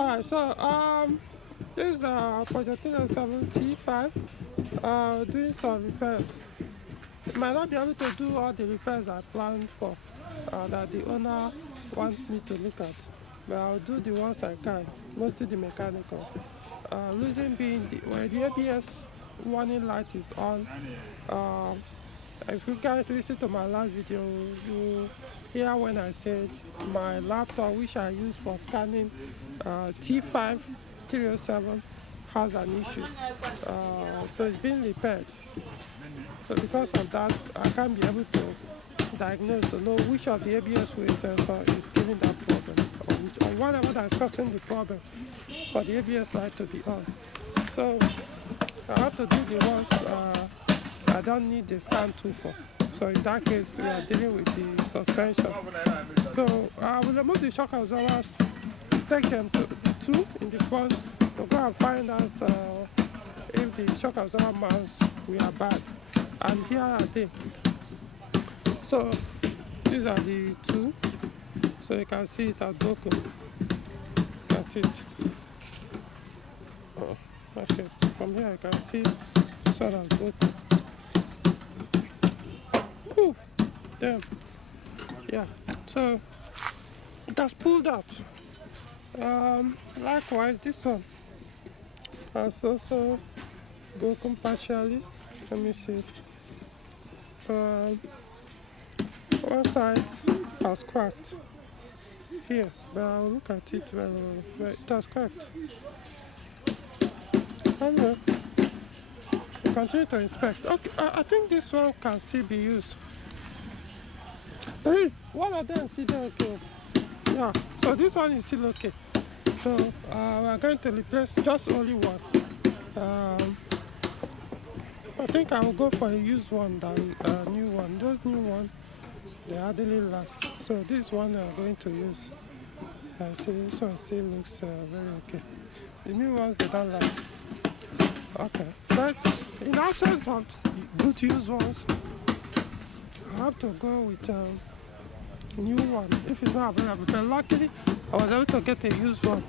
Alright, so this is Peugeot 307 T5 doing some repairs. You might not be able to do all the repairs I planned for that the owner wants me to look at, but I'll do the ones I can, mostly the mechanical. Reason being, when the ABS warning light is on, if you guys listen to my last video, you hear when I said my laptop, which I use for scanning T5 307, has an issue. So it's been repaired. So because of that, I can't be able to diagnose to know which of the ABS wheel sensor is giving that problem, or whatever that's causing the problem for the ABS light to be on. So I have to do the ones I don't need the scan tool for. So in that case, we are dealing with the suspension. So I will remove the shock absorbers, take them to the two in the front to go and find out if the shock absorber mounts were bad. And here are they. So these are the two. So you can see it at broken. That's it. Oh, okay. From here you can see this one has broken. Ooh, damn. Yeah. So it has pulled out. Likewise, this one has also broken partially. Let me see. One side has cracked here, but I'll look at it very well. But it has cracked. Anyway, continue to inspect. Okay, I think this one can still be used. There is one of them still okay. Yeah, so this one is still okay. So we are going to replace just only one. I think I will go for a used one than a new one. Those new ones, they hardly last. So this one we are going to use. See, this one still looks very okay. The new ones, they don't last. Okay, but in absence of good used ones, I have to go with a new one if it's not available. But luckily, I was able to get a used one.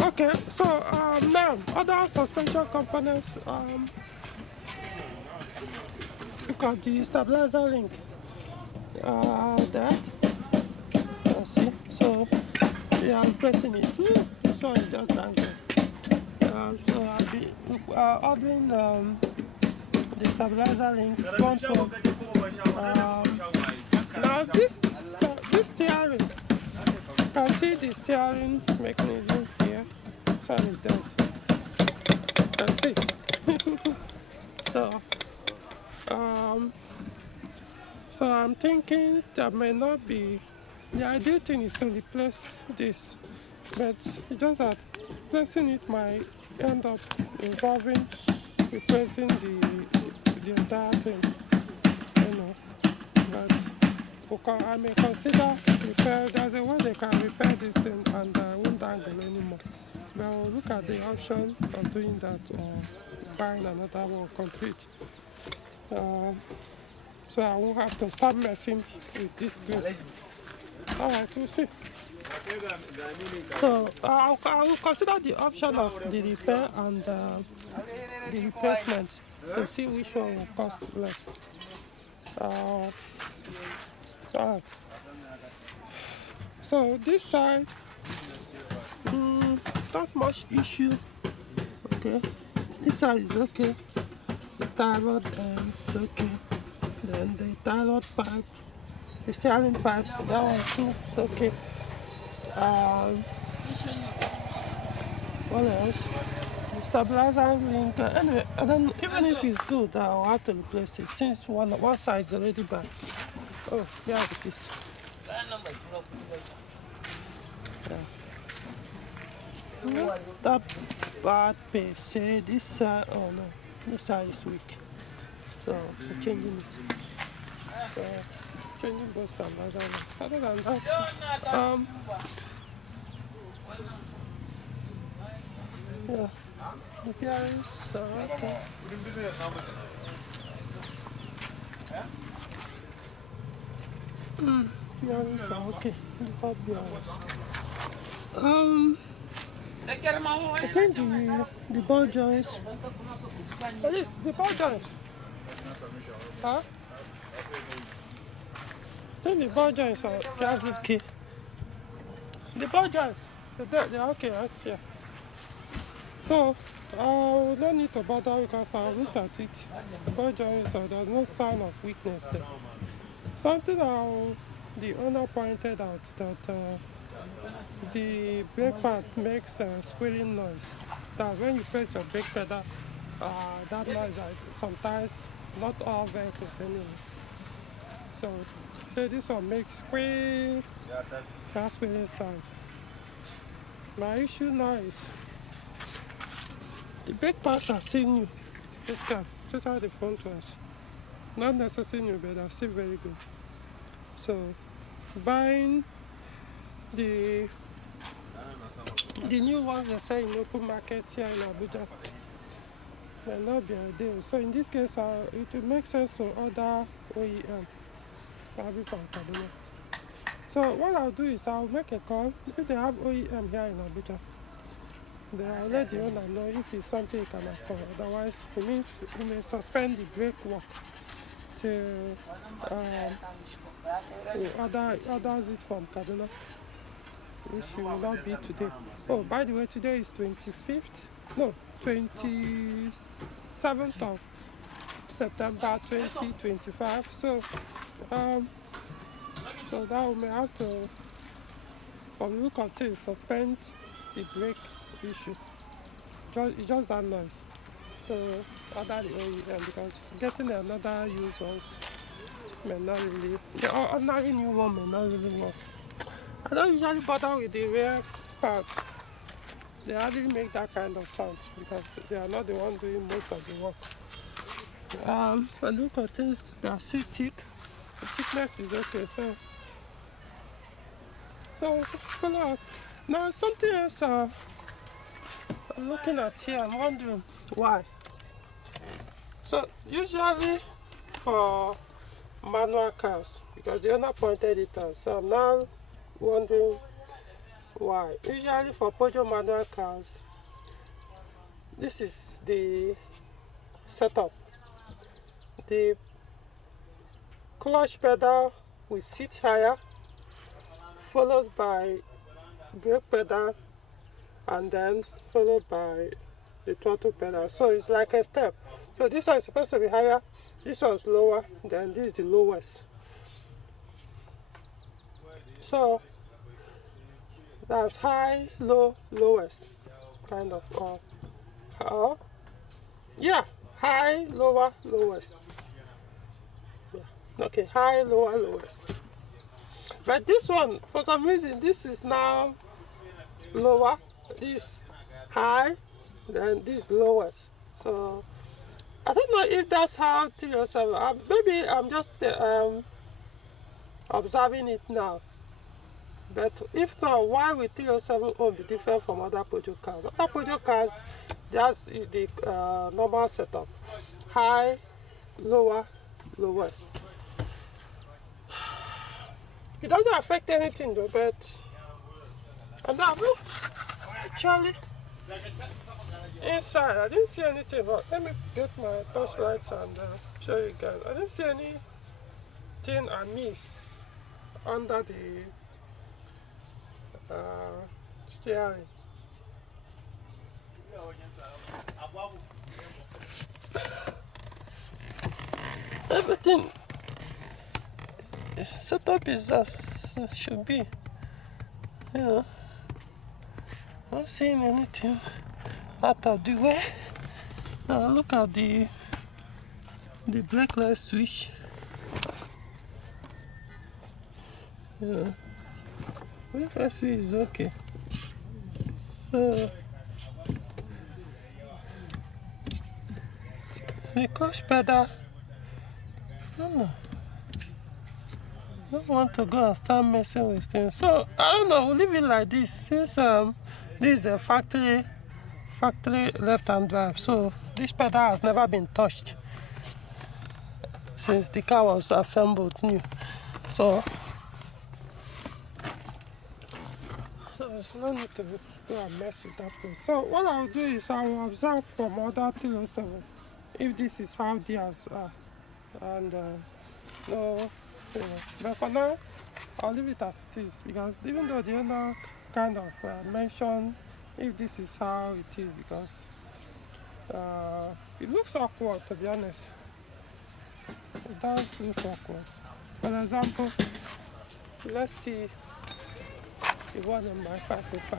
Okay, so now other suspension components. Look at the stabilizer link. That. See, so yeah, I'm pressing it. This one is just dangling. So I'll be ordering the stabilizer link front one. Now this steering, you can see the steering mechanism here. Sorry, done. You can see. So I'm thinking that may not be. The ideal thing is to replace this, but just that replacing it might end up involving replacing the entire thing, you know. But I may consider repair. There's a way they can repair this thing and won't dangle anymore. But I'll look at the option of doing that or buying another one complete. So I won't have to start messing with this place. Alright, we'll see. So I will consider the option of the repair and the replacement to see which one will cost less. Alright. So this side, not much issue. Okay, this side is okay. The tie rod is okay. Then the tie rod pipe, the steering pipe, that one too is okay. What else? The stabilizer link. Anyway, I don't. Even if it's good, I'll have to replace it since one side is already bad. Oh, yeah, it is. Yeah. Not that bad per se. This side, oh no, this side is weak. So I'm changing it. So changing both stabilizer. Other than that, yeah, the bearings are okay. Bearings are okay. The hot bearings. I think the ball joints. What is the ball joints? Huh? I think the ball joints are just okay. The ball joints, they're okay, right? Yeah. So, I will not need to bother because I looked at it. The ball joints, there's no sign of weakness there. Something the owner pointed out that the brake pad makes a squealing noise. That when you press your brake pedal, that noise sometimes not all vehicles anyway. So this one makes squeal, that squealing sound. My issue now is the brake pads are still new. This car, especially the front ones, not necessarily new, but they're still very good. So buying the new ones they sell in open market here in Abuja may not be ideal. So in this case, it will make sense to order OEM, probably from Kaduna. So what I'll do is I'll make a call if they have OEM here in Abuja. I'll let the owner know if it's something you can afford. Otherwise, it means you may suspend the brake work till orders it from Kaduna, which will not be today. Oh, by the way, today is 27th of September 2025. So that we may have to, from the look of things, suspend the brake issue. It's just that noise. So order the OEM because getting another used ones may not really, the ordinary new one may not really work. I don't usually bother with the rear parts. They hardly make that kind of sound because they are not the one doing most of the work. But look at things, they are still thick. The thickness is okay, so follow up. Now something else I'm looking at here, I'm wondering why. So usually for manual cars, because the owner pointed it out, so I'm now wondering why. Usually for Peugeot manual cars, this is the setup. The clutch pedal will sit higher, followed by brake pedal, and then followed by the throttle pedal. So it's like a step. So this one is supposed to be higher, this one's lower, then this is the lowest. So that's high, low, lowest kind of. Yeah, high, lower, lowest. Yeah. Okay, high, lower, lowest. But this one, for some reason, this is now lower, this high, then this lowest. So I don't know if that's how 307. Maybe I'm just observing it now. But if not, why will 307 be different from other Peugeot cars? Other Peugeot cars, just the normal setup: high, lower, lowest. It doesn't affect anything though, but and I've looked actually inside. I didn't see anything, but let me get my torchlight and show you guys. I didn't see anything amiss under the steering. Everything setup is as it should be. You know, not seeing anything out of the way. Now look at the brake light switch. Yeah, brake light switch is okay. So the clutch pedal, I don't know. I don't want to go and start messing with things. So I don't know, we'll leave it like this since this is a factory left-hand drive. So this pedal has never been touched since the car was assembled new. So there's no need to go and mess with that place. So what I'll do is I will observe from other 307 if this is how theirs are, and no, but for now I'll leave it as it is, because even though the owner kind of mentioned if this is how it is, because it looks awkward, to be honest. It does look awkward. For example, let's see the one in my 505.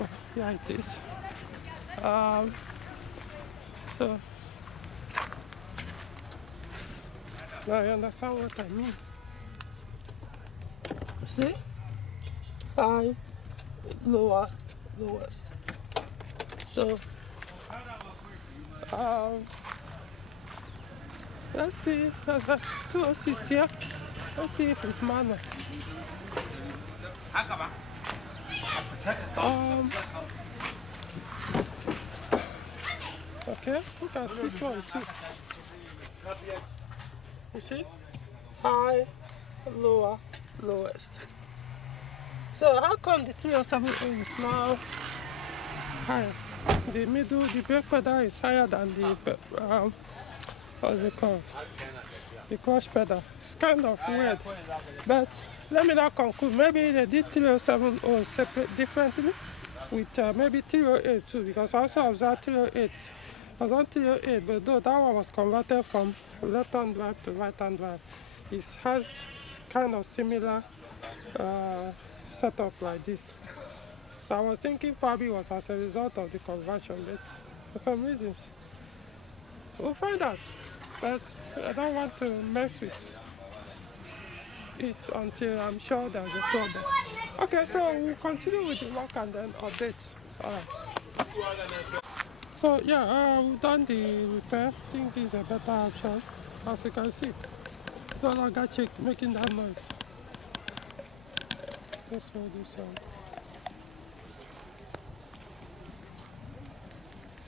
Oh, yeah, it is. So now you understand what I mean. See? High, lower, lowest. So let's see, there's a 206 here. Let's see if it's manual. Okay, look at this one too. You see? High, lower, lowest. So how come the 307 is now higher? The middle, the brake pedal is higher than the what's it called? The clutch pedal. It's kind of weird. But let me not conclude. Maybe they did 307 or separate differently with maybe 308 too, because I also observed 308. I was on 308, but though that one was converted from left-hand drive to right-hand drive. It has kind of similar setup like this. So I was thinking probably it was as a result of the conversion, but for some reasons we'll find out. But I don't want to mess with it until I'm sure there's a problem. Okay, so we'll continue with the work and then updates. Alright. So yeah, we've done the repair. I think this is a better option. As you can see, it's no longer making that noise. Let's hold this on.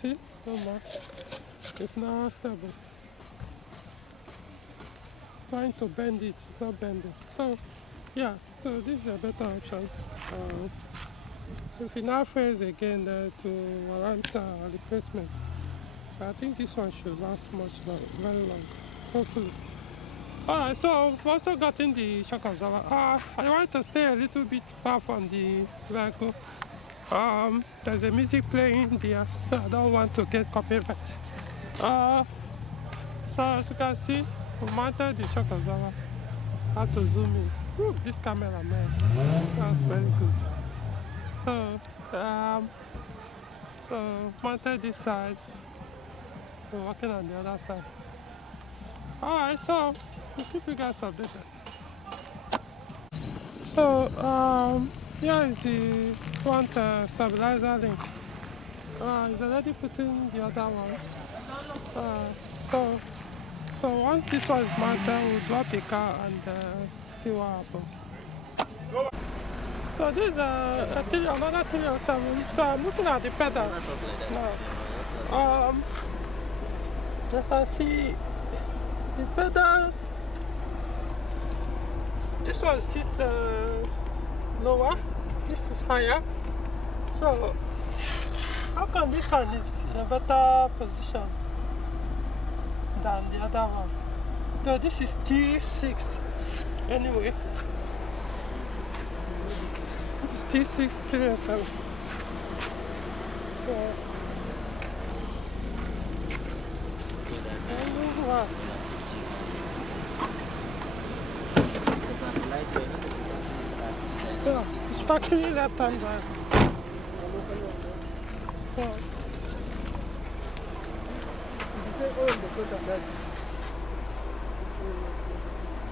See? No more. It's now stable. Trying to bend it, it's not bending. So yeah, so this is a better option. If we now phase again to warrant replacement, I think this one should last very long, hopefully. Alright, so I've also gotten the shock absorber. I want to stay a little bit far from the vehicle. There's a music playing there, so I don't want to get copyright. So as you can see, we mounted the shock absorber. I have to zoom in. Whew, this camera, man, that's very good. So mounted this side. We're working on the other side. Alright, so we'll keep you guys updated. So here is the front stabilizer link. It's already putting the other one. So once this one is mounted, we'll drop the car and see what happens. So this is another 307. So I'm looking at the pedal now. If I see the pedal, this one sits lower, this is higher. So how come this one is in a better position than the other one? So this is T6 anyway. It's T6 307. Wow. Yeah, it's factory left-hand drive. Yeah.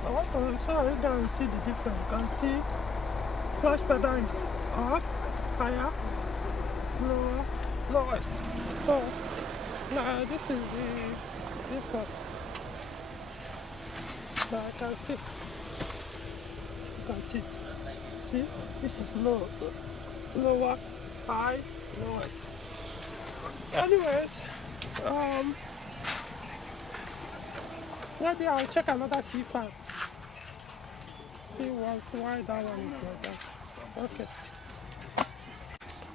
I want to show you guys see the difference. You can see clutch pedal is up, higher, lower, lowest. So now this is this one. So I can see. Look at it. See, this is low, lower, high, lowest. Anyways, maybe I'll check another T5. See why that one is like that. Okay.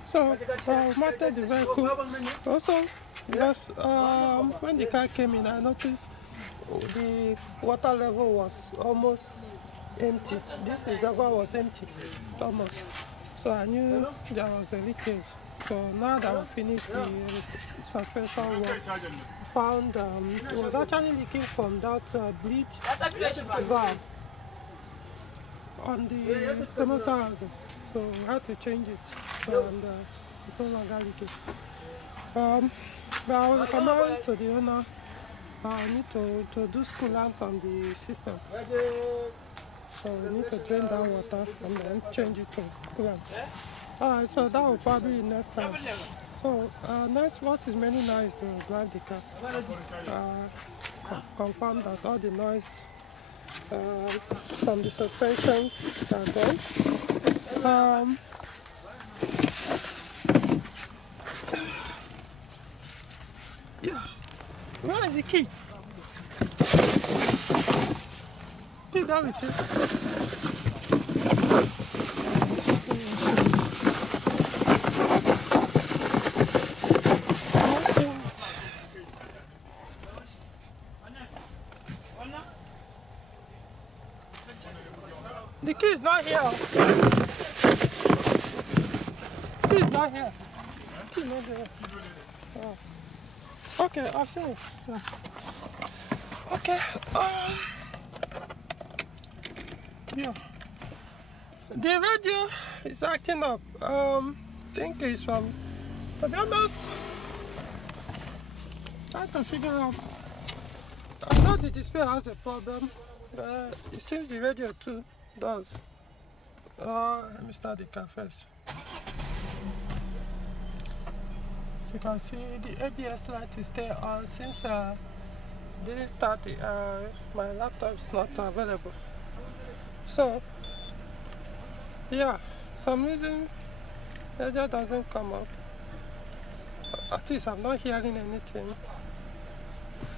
So I mounted the vehicle. Also, because when the car came in, I noticed the water level was almost empty. This reservoir was empty, almost. So I knew there was a leakage. So now that we finished the suspension work, found it was actually leaking from that bleed valve on the thermostat housing. So we had to change it, and it's no longer leaking. But I will recommend to the owner, I need to introduce coolant on the system. So we need to drain that water and then change it to coolant. Alright, so that will probably be next time. So next, what is mainly now is to drive the car. Confirm that all the noise from the suspension are gone. Yeah. Where is the key? Keep that with you. The key is not here. The key is not here. The key is not there. Oh. Okay, I've seen it. Yeah. Okay. Yeah. The radio is acting up. I think it's from. To be honest, trying to figure out. I know the display has a problem, but it seems the radio too does. Let me start the car first. So you can see the ABS light is still on since didn't start the, my laptop is not available. So yeah, some reason radio doesn't come up. At least I'm not hearing anything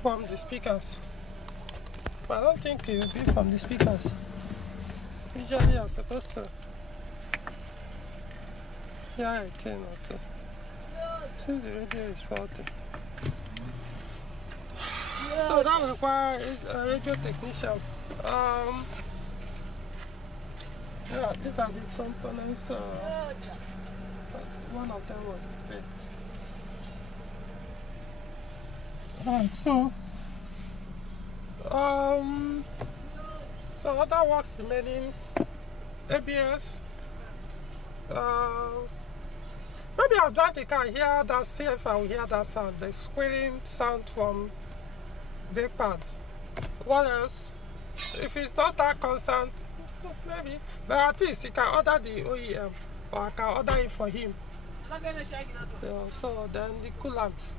from the speakers. But I don't think it will be from the speakers. Usually I'm supposed to hear a thing or two. Since the radio is faulty. So that will require a radio technician. Yeah, these are the components. One of them was replaced. Alright, so other works remaining. ABS. Maybe I'll drive the car and hear that, see if I will hear that sound, the squealing sound from brake pad. What else? If it's not that constant, maybe. But at least he can order the OEM, or I can order it for him. Yeah, so then the coolant.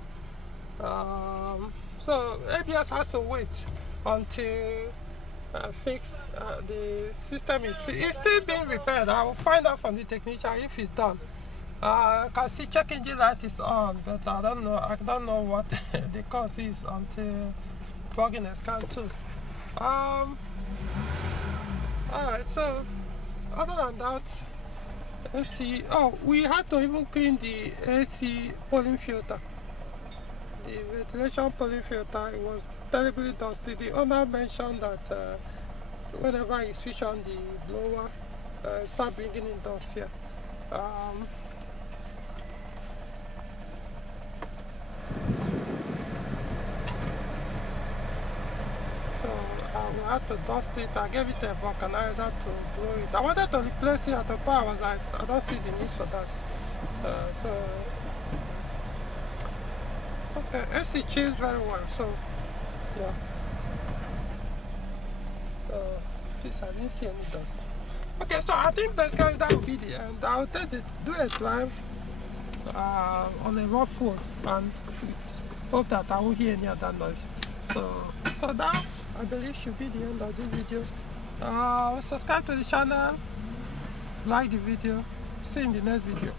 So ABS has to wait until the system is it's still being repaired. I will find out from the technician if it's done. I can see check engine light is on, but I don't know what the cause is until plugging a scan too. Alright, so other than that, AC. Oh, we had to even clean the AC polling filter. The ventilation polling filter, it was terribly dusty. The owner mentioned that whenever you switch on the blower, start bringing in dust here. We had to dust it. I gave it a vulcanizer to blow it. I wanted to replace it at the point. I was like, I don't see the need for that. So okay, AC chills very well. So yeah. Please, I didn't see any dust. Okay, so I think basically that will be the end. I'll do a drive on a rough road and hope that I won't hear any other noise. So that I believe should be the end of this video. Subscribe to the channel, like the video, see you in the next video.